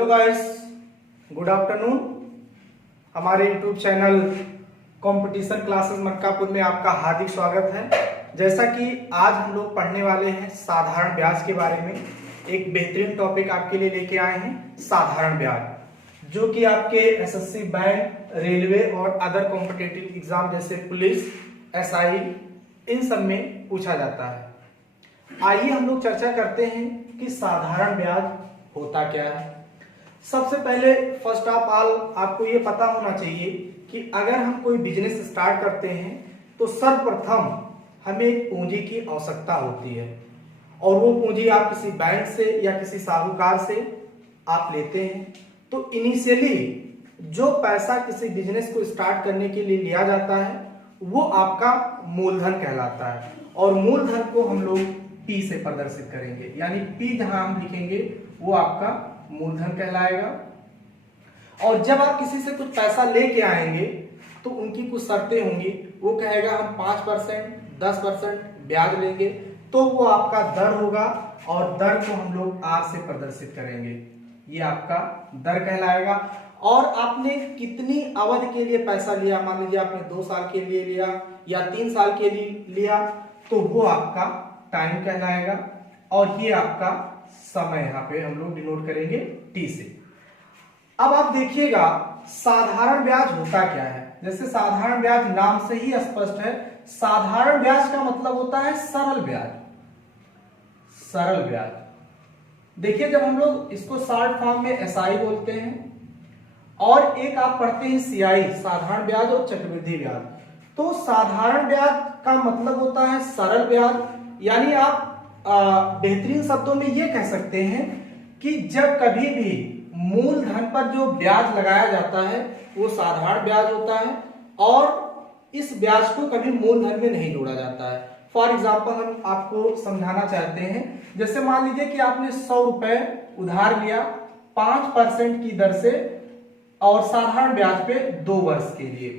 Hello guys, good afternoon. हमारे YouTube channel competition classes मक्कापुर में आपका हार्दिक स्वागत है। जैसा कि आज हम लोग पढ़ने वाले हैं साधारण ब्याज के बारे में। एक बेहतरीन टॉपिक आपके लिए लेके आए हैं, साधारण ब्याज, जो कि आपके एसएससी, बैंक, रेलवे और अदर कॉम्पिटिटिव एग्जाम जैसे पुलिस, एसआई, इन सब में पूछा जाता है। आइए हम लोग चर्चा करते हैं कि साधारण ब्याज होता क्या है। सबसे पहले फर्स्ट ऑफ ऑल आपको ये पता होना चाहिए कि अगर हम कोई बिजनेस स्टार्ट करते हैं तो सर्वप्रथम हमें एक पूंजी की आवश्यकता होती है, और वो पूंजी आप किसी बैंक से या किसी साहूकार से आप लेते हैं। तो इनिशियली जो पैसा किसी बिजनेस को स्टार्ट करने के लिए लिया जाता है वो आपका मूलधन कहलाता है, और मूलधन को हम लोग पी से प्रदर्शित करेंगे, यानी पी जहां हम लिखेंगे वो आपका मूलधन कहलाएगा। और जब आप किसी से कुछ पैसा लेके आएंगे तो उनकी कुछ शर्तें होंगी। वो कहेगा हम 5%, 10% ब्याज लेंगे, तो वो आपका दर होगा, और दर को हम लोग आर से प्रदर्शित करेंगे। ये आपका दर कहलाएगा। और आपने कितनी अवधि के लिए पैसा लिया, मान लीजिए आपने 2 साल के लिए लिया या 3 साल के लिए लिया, तो वो आपका टाइम कहलाएगा। और ये आपका समय यहाँ पे हम लोग डिनोट करेंगे टी से। अब आप देखिएगा साधारण ब्याज होता क्या है। जैसे साधारण ब्याज नाम से ही स्पष्ट है, साधारण ब्याज का मतलब होता है सरल ब्याज। सरल ब्याज देखिए, जब हम लोग इसको शॉर्ट फॉर्म में एसआई बोलते हैं, और एक आप पढ़ते हैं सीआई, साधारण ब्याज और चक्रवृद्धि ब्याज। तो साधारण ब्याज का मतलब होता है सरल ब्याज, यानी आप बेहतरीन शब्दों में ये कह सकते हैं कि जब कभी भी मूलधन पर जो ब्याज लगाया जाता है वो साधारण ब्याज होता है, और इस ब्याज को कभी मूलधन में नहीं जोड़ा जाता है। फॉर एग्जाम्पल हम आपको समझाना चाहते हैं, जैसे मान लीजिए कि आपने 100 रुपए उधार लिया 5% की दर से, और साधारण ब्याज पे 2 वर्ष के लिए।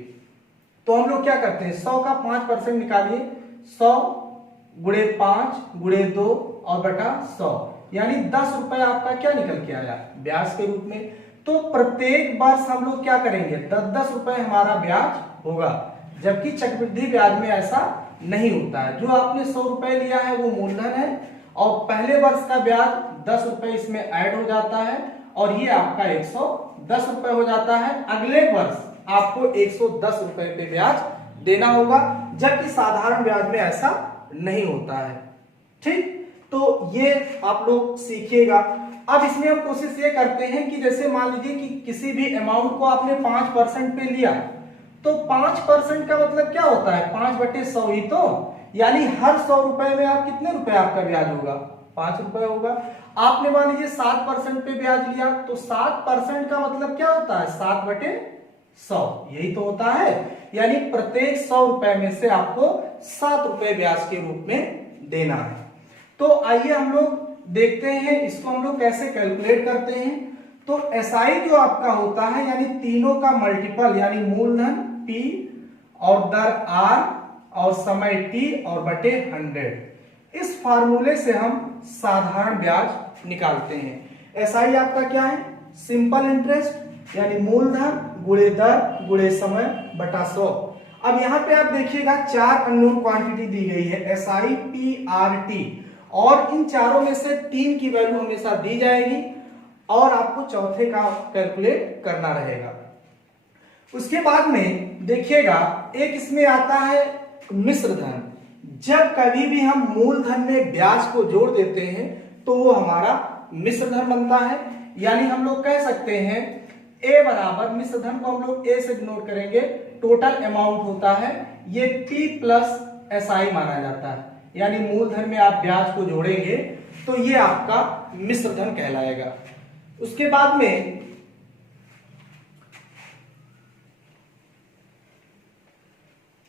तो हम लोग क्या करते हैं, 100 का 5% निकालिए, 100 गुणे 5 गुणे 2 और बटा 100, यानी 10 रुपए आपका क्या निकल के आया, ब्याज के रूप में। तो प्रत्येक वर्ष हम लोग क्या करेंगे, 10-10 रुपए हमारा ब्याज होगा, जबकि चक्रवृद्धि ब्याज में ऐसा नहीं होता है। जो आपने 100 रुपए लिया है वो मूलधन है, और पहले वर्ष का ब्याज 10 रुपए इसमें ऐड हो जाता है, और ये आपका 110 रुपए हो जाता है। अगले वर्ष आपको 110 रुपए पे ब्याज देना होगा, जबकि साधारण ब्याज में ऐसा नहीं होता है। ठीक, तो ये आप लोग सीखिएगा। अब इसमें हम कोशिश ये करते हैं कि जैसे मान लीजिए कि किसी भी अमाउंट को आपने 5% पे लिया, तो 5% का मतलब क्या होता है, 5/100 ही तो, यानी हर 100 रुपए में आप कितने रुपए आपका ब्याज होगा, 5 रुपए होगा। आपने मान लीजिए 7% पे ब्याज लिया, तो 7% का मतलब क्या होता है, 7/100, यही तो होता है। यानी प्रत्येक 100 रुपए में से आपको 7 रुपए ब्याज के रूप में देना है। तो आइए हम लोग देखते हैं इसको हम लोग कैसे कैलकुलेट करते हैं। तो एसआई जो आपका होता है, यानी तीनों का मल्टीपल, यानी मूलधन P और दर R और समय T और बटे 100, इस फार्मूले से हम साधारण ब्याज निकालते हैं। एसआई आपका क्या है, सिंपल इंटरेस्ट, यानी मूलधन गुणे दर गुणे समय बटा 100। अब यहाँ पे आप देखिएगा 4 अननोन क्वांटिटी दी गई है, एसआई, P, R, T, और इन चारों में से 3 की वैल्यू हमेशा दी जाएगी, और आपको चौथे का कैलकुलेट करना रहेगा। उसके बाद में देखिएगा एक इसमें आता है मिश्र धन। जब कभी भी हम मूलधन में ब्याज को जोड़ देते हैं तो वो हमारा मिश्र धन बनता है। यानी हम लोग कह सकते हैं ए बराबर, मिश्र धन को हम लोग ए से डिनोट करेंगे, टोटल अमाउंट होता है, ये P प्लस एसआई माना जाता है। यानी मूलधन में आप ब्याज को जोड़ेंगे तो ये आपका मिश्र धन कहलाएगा। उसके बाद में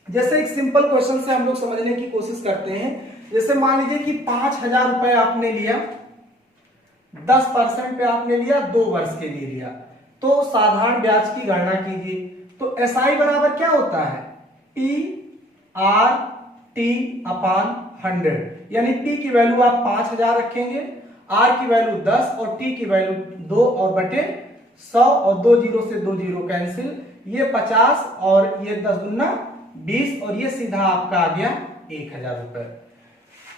जैसे एक सिंपल क्वेश्चन से हम लोग समझने की कोशिश करते हैं। जैसे मान लीजिए कि 5,000 रुपए आपने लिया, 10% पे आपने लिया, 2 वर्ष के लिए लिया, तो साधारण ब्याज की गणना कीजिए। तो एसआई बराबर क्या होता है, P R T/100, यानी P की वैल्यू आप 5,000 रखेंगे R की वैल्यू 10 और T की वैल्यू 2 और बटे 100 और 2 जीरो से 2 जीरो कैंसिल, ये 50 और ये 10 गुना 20 और ये सीधा आपका आ गया 1000 रुपए,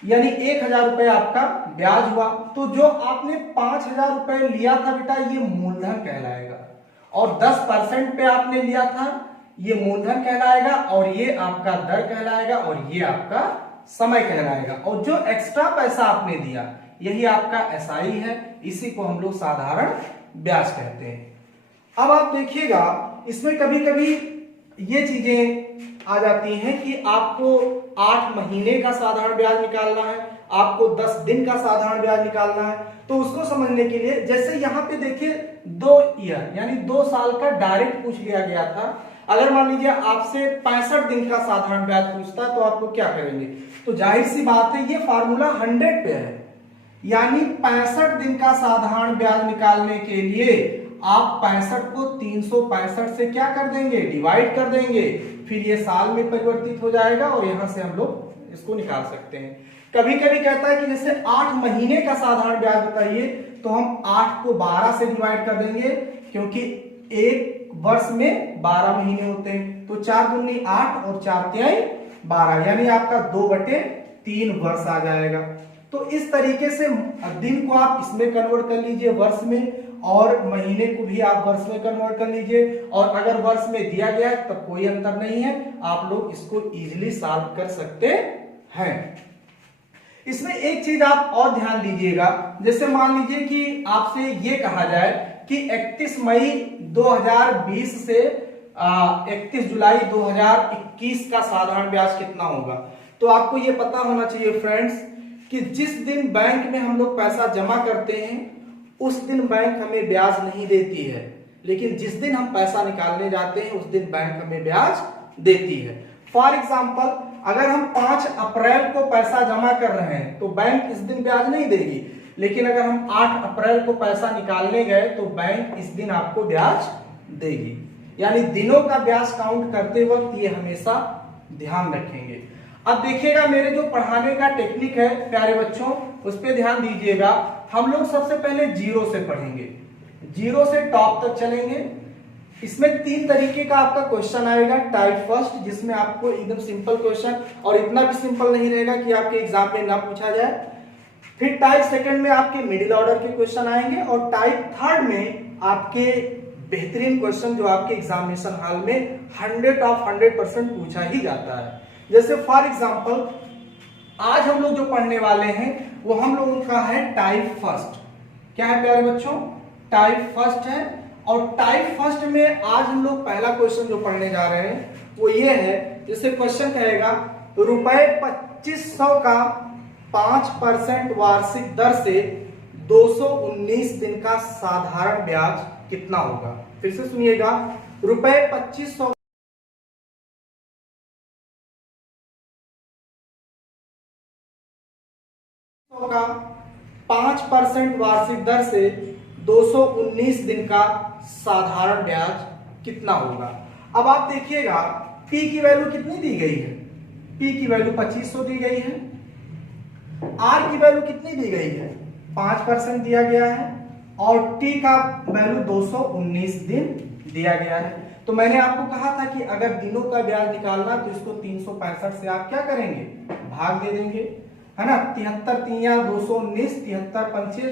यानी 1000 रुपए आपका ब्याज हुआ। तो जो आपने 5000 रुपए लिया था बेटा ये मूलधन कहलाएगा, और 10% पे आपने लिया था ये मूलधन कहलाएगा, और ये आपका दर कहलाएगा, और ये आपका समय कहलाएगा। और जो एक्स्ट्रा पैसा आपने दिया यही आपका एसआई है, इसी को हम लोग साधारण ब्याज कहते हैं। अब आप देखिएगा इसमें कभी कभी ये चीजें आ जाती हैं कि आपको 8 महीने का साधारण ब्याज निकालना है, आपको 10 दिन का साधारण ब्याज निकालना है। तो उसको समझने के लिए जैसे यहाँ पे देखिए 2 ईयर यानी 2 साल का डायरेक्ट पूछ लिया गया था। अगर मान लीजिए आपसे 65 दिन का साधारण ब्याज पूछता है तो आपको क्या करेंगे? तो जाहिर सी बात है ये फार्मूला 100 पे है, यानी 65 दिन का साधारण ब्याज निकालने के लिए आप 65 को 365 से क्या कर देंगे? डिवाइड कर देंगे, फिर ये साल में परिवर्तित हो जाएगा और यहां से हम लोग इसको निकाल सकते हैं। कभी कभी कहता है कि जैसे 8 महीने का साधारण ब्याज बताइए, तो हम 8 को 12 से डिवाइड कर देंगे, क्योंकि एक वर्ष में 12 महीने होते हैं। तो 4 दूनी 8 और 4 तिहाई 12, यानी आपका 2/3 वर्ष आ जाएगा। तो इस तरीके से दिन को आप इसमें कन्वर्ट कर लीजिए वर्ष में, और महीने को भी आप वर्ष में कन्वर्ट कर लीजिए, और अगर वर्ष में दिया गया है तब कोई अंतर नहीं है, आप लोग इसको इजीली सॉल्व कर सकते हैं। इसमें एक चीज आप और ध्यान दीजिएगा, जैसे मान लीजिए कि आपसे ये कहा जाए कि 31 मई 2020 से 31 जुलाई 2021 का साधारण ब्याज कितना होगा। तो आपको ये पता होना चाहिए फ्रेंड्स कि जिस दिन बैंक में हम लोग पैसा जमा करते हैं उस दिन बैंक हमें ब्याज नहीं देती है, लेकिन जिस दिन हम पैसा निकालने जाते हैं उस दिन बैंक हमें ब्याज देती है। फॉर एग्जाम्पल अगर हम 5 अप्रैल को पैसा जमा कर रहे हैं तो बैंक इस दिन ब्याज नहीं देगी, लेकिन अगर हम 8 अप्रैल को पैसा निकालने गए तो बैंक इस दिन आपको ब्याज देगी। यानी दिनों का ब्याज काउंट करते वक्त ये हमेशा ध्यान रखेंगे। अब देखिएगा मेरे जो पढ़ाने का टेक्निक है प्यारे बच्चों, उस पर ध्यान दीजिएगा। हम लोग सबसे पहले जीरो से पढ़ेंगे, जीरो से टॉप तक चलेंगे। इसमें 3 तरीके का आपका क्वेश्चन आएगा। टाइप फर्स्ट, जिसमें आपको एकदम सिंपल क्वेश्चन, और इतना भी सिंपल नहीं रहेगा कि आपके एग्जाम में ना पूछा जाए। फिर टाइप सेकंड में आपके मिडिल ऑर्डर के क्वेश्चन आएंगे, और टाइप थर्ड में आपके बेहतरीन क्वेश्चन जो आपके एग्जामिनेशन हॉल में 100% पूछा ही जाता है। जैसे फॉर एग्जाम्पल आज हम लोग जो पढ़ने वाले हैं वो हम लोगों का है टाइप फर्स्ट। क्या है प्यारे बच्चों? टाइप फर्स्ट है। और टाइप फर्स्ट में आज हम लोग पहला क्वेश्चन जो पढ़ने जा रहे हैं वो ये है, जैसे क्वेश्चन कहेगा रुपए 2500 का 5% वार्षिक दर से 219 दिन का साधारण ब्याज कितना होगा। फिर से सुनिएगा, रुपए 2500 का 5% वार्षिक दर से 219 दिन का साधारण ब्याज कितना होगा। अब आप देखिएगा P की वैल्यू कितनी दी गई है? P की वैल्यू 2500 दी गई है। R की वैल्यू कितनी दी गई है? 5% दिया गया है, और T का वैल्यू 219 दिन दिया गया है। तो मैंने आपको कहा था कि अगर दिनों का ब्याज निकालना तो इसको 365 से आप क्या करेंगे? भाग दे देंगे, है ना। 73 तिया 219, 73 पंचे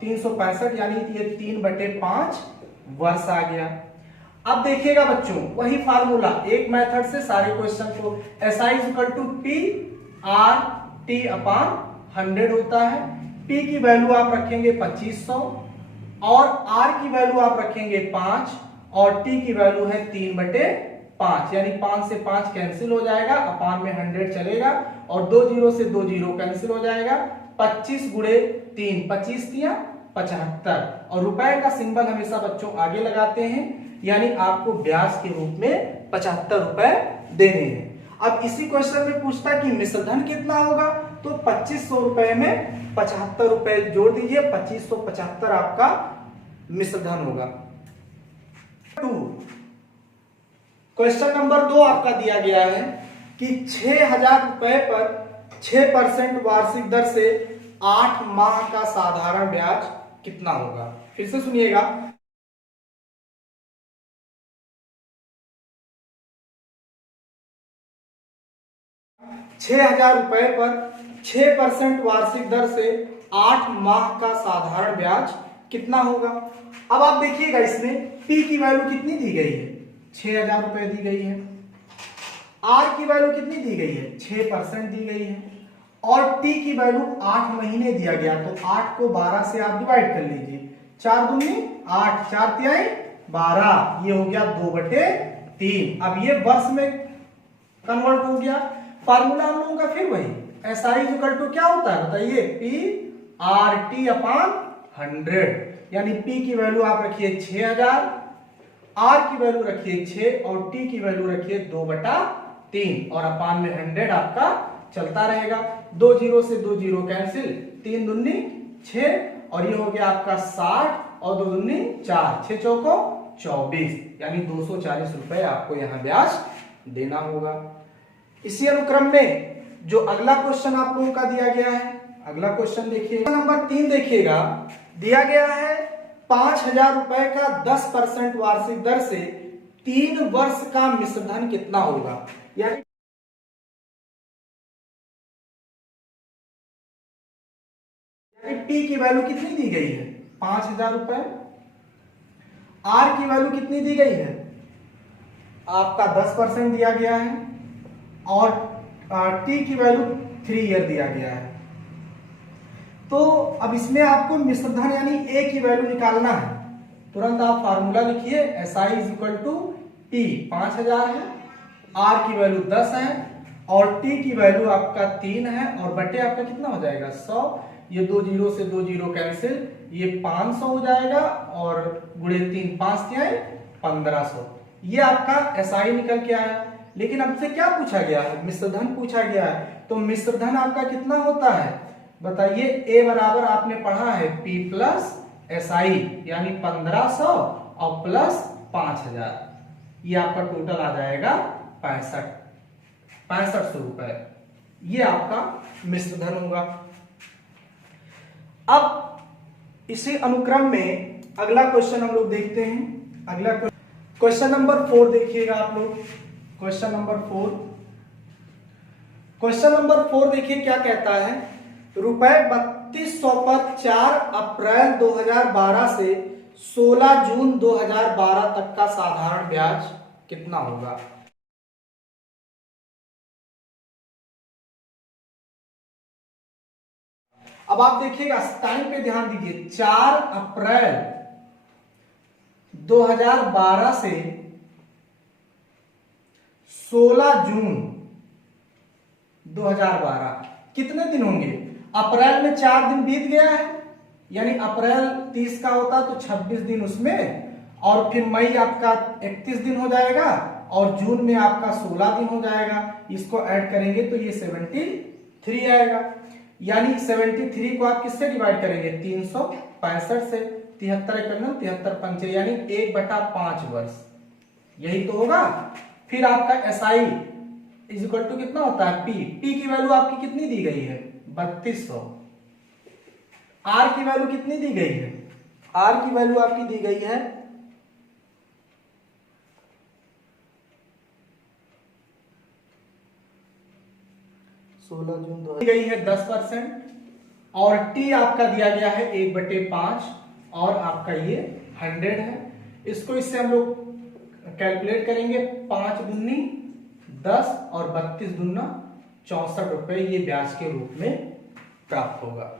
365, यानी ये 3/5 वर्ष आ गया। अब देखिएगा बच्चों वही फार्मूला एक मेथड से सारे क्वेश्चन को, SI = P R T / 100 होता है। P की वैल्यू आप रखेंगे 2500, और R की वैल्यू आप रखेंगे 5, और T की वैल्यू है 3/5, यानी 5 से 5 कैंसिल हो जाएगा, अपान में 100 चलेगा, और 2 जीरो से 2 जीरो कैंसिल हो जाएगा। 25 गुणे 3, 25 तिया 75, और रुपए का सिंबल हमेशा बच्चों आगे लगाते हैं, यानी आपको ब्याज के रूप में 75 रुपए देने हैं। अब इसी क्वेश्चन में पूछता है कि मिश्रधन कितना होगा, तो 2500 रुपए में 75 रुपए जोड़ दीजिए, 2575 आपका मिश्रधन होगा। क्वेश्चन नंबर 2 आपका दिया गया है कि 6000 रुपए पर 6% वार्षिक दर से 8 माह का साधारण ब्याज कितना होगा। फिर से सुनिएगा, 6,000 रुपए पर 6% वार्षिक दर से 8 माह का साधारण ब्याज कितना होगा। अब आप देखिएगा इसमें P की वैल्यू कितनी दी गई है, 6,000 रुपए दी गई है। R की वैल्यू कितनी दी गई है, 6% दी गई है। और T की वैल्यू 8 महीने दिया गया, तो 8 को 12 से आप डिवाइड कर लीजिए, 4 दूनी 8, 4 तिहाई 12, ये हो गया 2/3। अब ये वर्ष में कन्वर्ट हो गया। फार्मूला हम लोगों का फिर वही, SI इक्वल टू क्या होता है बताइए, P/RT/100। यानी P की वैल्यू आप रखिए 6,000, R की वैल्यू रखिए 6 और T की वैल्यू रखिए 2/3 और अपान में 100 आपका चलता रहेगा। 2 जीरो से 2 जीरो कैंसिल, 3 दूनी 6 और ये हो गया आपका 60 और 2 दूनी 4, 6 चौको 24, यानी 240 रुपए आपको यहाँ ब्याज देना होगा। इसी अनुक्रम में जो अगला क्वेश्चन आप लोगों का दिया गया है, अगला क्वेश्चन देखिए, नंबर 3 देखिएगा, दिया गया है 5,000 रुपए का 10% वार्षिक दर से 3 वर्ष का मिश्रधन कितना होगा। यानी P की वैल्यू कितनी दी गई है, 5,000 रुपए। R की वैल्यू कितनी दी गई है, आपका 10% दिया गया है। और T की वैल्यू 3 ईयर दिया गया है। तो अब इसमें आपको मिश्रधन यानी A की वैल्यू निकालना है। तुरंत आप फार्मूला लिखिए, SI इक्वल टू P 5,000 है, R की वैल्यू 10 है और T की वैल्यू आपका 3 है और बटे आपका कितना हो जाएगा 100। ये 2 जीरो से 2 जीरो कैंसिल, ये 500 हो जाएगा और गुणे 3 5 क्या है 1500। ये आपका SI निकल के आया। लेकिन हमसे क्या पूछा गया है, मिश्रधन पूछा गया है। तो मिश्रधन आपका कितना होता है बताइए, A बराबर आपने पढ़ा है P प्लस SI यानी 1500 और प्लस 5,000, ये आपका टोटल आ जाएगा 6500 रुपए। ये आपका मिश्रधन होगा। अब इसी अनुक्रम में अगला क्वेश्चन हम लोग देखते हैं। अगला क्वेश्चन नंबर 4 देखिएगा आप लोग। क्वेश्चन नंबर 4 देखिए क्या कहता है, रुपए 3200 पर 4 अप्रैल 2012 से 16 जून 2012 तक का साधारण ब्याज कितना होगा। अब आप देखिएगा टाइम पे ध्यान दीजिए, 4 अप्रैल 2012 से 16 जून 2012 कितने दिन होंगे। अप्रैल में 4 दिन बीत गया है, यानी अप्रैल 30 का होता तो 26 दिन उसमें, और फिर मई आपका 31 दिन हो जाएगा और जून में आपका 16 दिन हो जाएगा। इसको ऐड करेंगे तो ये 73 आएगा। यानी 73 को आप किससे डिवाइड करेंगे, 365 से। 73 73 पंचे यानी 1/5 वर्ष, यही तो होगा। फिर आपका SI इज इक्वल टू कितना होता है, P की वैल्यू आपकी कितनी दी गई है 3200। R की वैल्यू कितनी दी गई है, R की वैल्यू आपकी दी गई है 16 जून दी गई है 10%, और T आपका दिया गया है 1/5 और आपका ये 100 है। इसको इससे हम लोग कैलकुलेट करेंगे, 5 दूनी 10 और 32 दूना 64 रुपए ये ब्याज के रूप में प्राप्त होगा।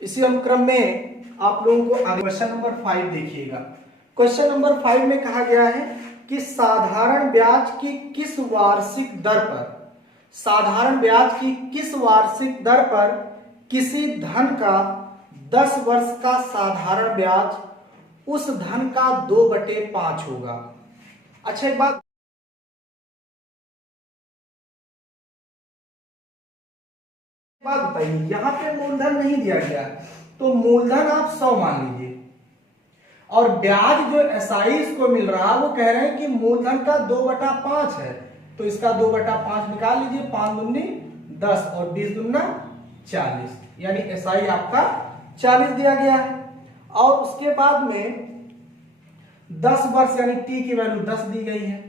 इसी अनुक्रम में आप लोगों को क्वेश्चन नंबर 5 देखिएगा। क्वेश्चन नंबर 5 में कहा गया है कि साधारण ब्याज की किस वार्षिक दर पर, साधारण ब्याज की किस वार्षिक दर पर किसी धन का 10 वर्ष का साधारण ब्याज उस धन का 2/5 होगा। अच्छा एक बात बताइए, यहां पे मूलधन नहीं दिया गया तो मूलधन आप 100 मान लीजिए, और ब्याज जो SI इसको मिल रहा वो कह रहे हैं कि मूलधन का 2/5 है, तो इसका 2/5 निकाल लीजिए। 5 दूनी 10 और 20 दूना 40, यानी SI आपका 40 दिया गया है। और उसके बाद में 10 वर्ष यानी T की वैल्यू 10 दी गई है।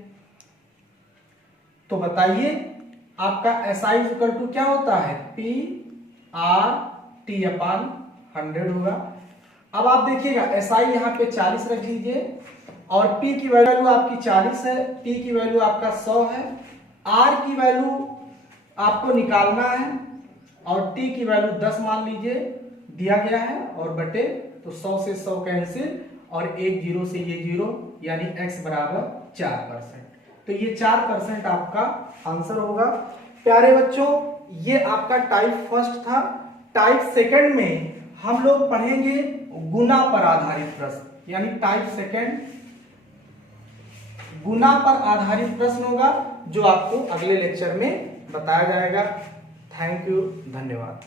तो बताइए आपका SI इक्वल टू क्या होता है, PR/T/100 होगा। अब आप देखिएगा SI यहाँ पे 40 रख लीजिए और P की वैल्यू आपकी 40 है, T की वैल्यू आपका 100 है, R की वैल्यू आपको निकालना है और T की वैल्यू 10 मान लीजिए दिया गया है और बटे, तो 100 से 100 कैंसिल और एक जीरो से ये जीरो, यानी x बराबर 4%। तो ये 4% आपका आंसर होगा। प्यारे बच्चों, ये आपका टाइप फर्स्ट था। टाइप सेकंड में हम लोग पढ़ेंगे गुना पर आधारित प्रश्न, यानी टाइप सेकंड गुना पर आधारित प्रश्न होगा, जो आपको अगले लेक्चर में बताया जाएगा। थैंक यू, धन्यवाद।